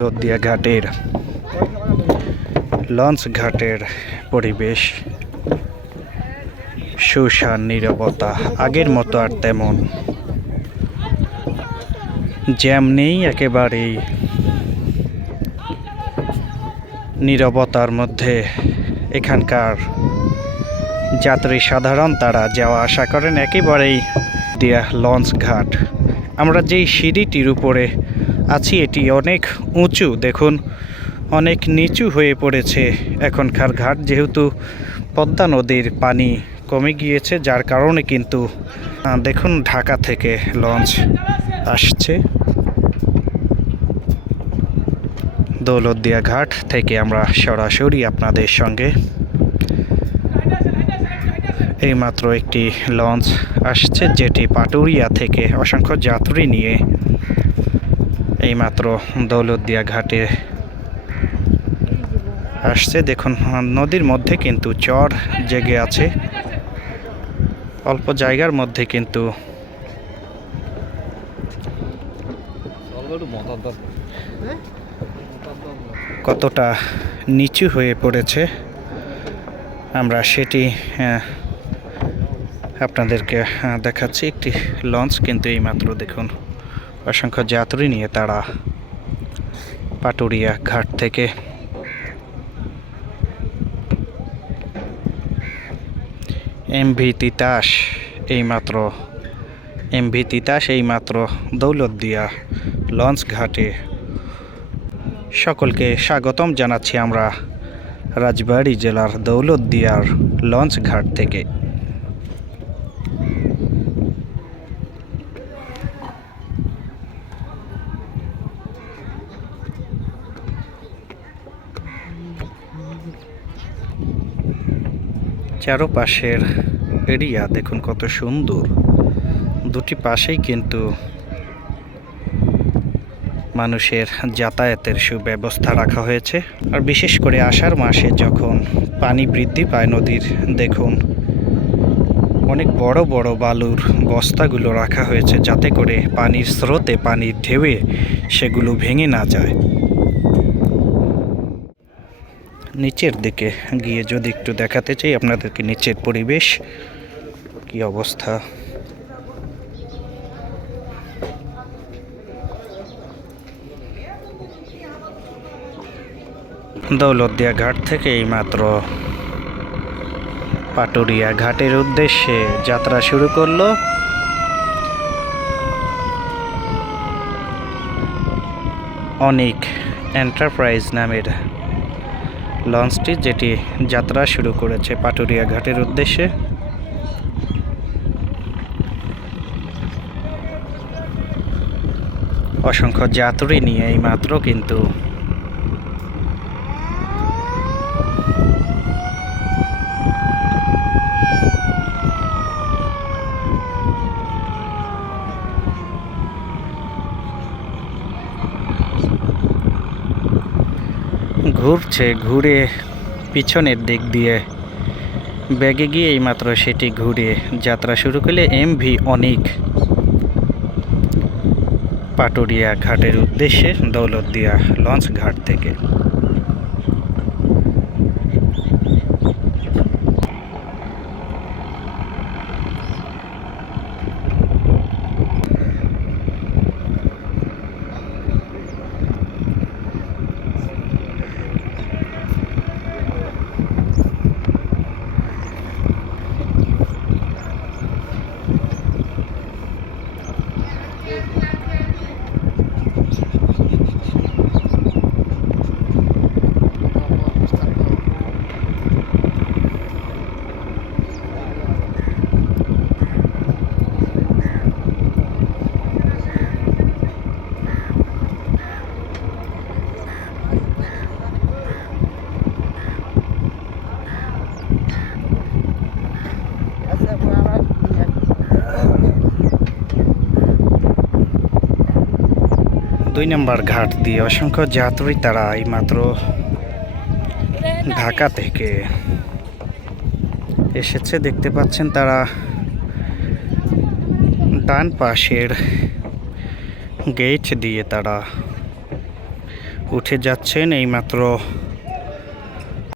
দৌলতদিয়া ঘাটের লঞ্চ ঘাটের পরিবেশ সুশান নীরবতা, আগের মতো আর তেমন জ্যাম নেই, একেবারেই নীরবতার মধ্যে এখানকার যাত্রী সাধারণ তারা যাওয়া আসা করেন। একেবারেই দিয়া লঞ্চ ঘাট, আমরা যেই সিঁড়িটির উপরে আছি এটি অনেক উঁচু, দেখুন অনেক নিচু হয়ে পড়েছে এখনকার ঘাট, যেহেতু পদ্মা নদীর পানি কমে গিয়েছে, যার কারণে কিন্তু দেখুন ঢাকা থেকে লঞ্চ আসছে। দৌলতদিয়া ঘাট থেকে আমরা সরাসরি আপনাদের সঙ্গে এইমাত্র একটি লঞ্চ আসছে, যেটি পাটুরিয়া থেকে অসংখ্য যাত্রী নিয়ে এইমাত্র দৌলতদিয়া ঘাটে আসছে। দেখুন নদীর মধ্যে কিন্তু চর জেগে আছে, অল্প জায়গার মধ্যে কিন্তু কতটা নিচু হয়ে পড়েছে আমরা সেটি আপনাদেরকে দেখাচ্ছি। একটি লঞ্চ কিন্তু এইমাত্র দেখুন অসংখ্য যাত্রী নিয়ে তারা পাটুরিয়া ঘাট থেকে এমভি তিতাস এইমাত্র দৌলতদিয়া লঞ্চ ঘাটে সকলকে স্বাগতম জানাচ্ছি আমরা রাজবাড়ী জেলার দৌলতদিয়ার লঞ্চ ঘাট থেকে। চারপাশের এরিয়া দেখুন কত সুন্দর, দুটি পাশেই কিন্তু মানুষের যাতায়াতের সুব্যবস্থা রাখা হয়েছে। আর বিশেষ করে আষাঢ় মাসে যখন পানি বৃদ্ধি পায় নদীর, দেখুন অনেক বড় বড় বালুর বস্তাগুলো রাখা হয়েছে, যাতে করে পানির স্রোতে, পানির ঢেউয়ে সেগুলো ভেঙে না যায়। নিচের দিকে গিয়ে যদি একটু দেখাতে চাই আপনাদেরকে নিচের পরিবেশ কি অবস্থা। দৌলতদিয়া ঘাট থেকে এইমাত্র পাটুরিয়া ঘাটের উদ্দেশ্যে যাত্রা শুরু করলো অনিক এন্টারপ্রাইজ নামের লঞ্চটি, যেটি যাত্রা শুরু করেছে পাটুরিয়া ঘাটের উদ্দেশ্যে। অসংখ্য যাত্রী নিয়ে এইমাত্র কিন্তু ঘুরছে, ঘুরে পিছনের দিক দিয়ে ব্যাগে গিয়ে এইমাত্র সেটি ঘুরে যাত্রা শুরু করলে এমভি অনিক পাটুরিয়া ঘাটের উদ্দেশ্যে দৌলতদিয়া লঞ্চ ঘাট থেকে। দুই নম্বর ঘাট দিয়ে অসংখ্য যাত্রী তারা এইমাত্র ঢাকা থেকে এসেছে, দেখতে পাচ্ছেন তারা ডান পাশের গেট দিয়ে তারা উঠে যাচ্ছেন এইমাত্র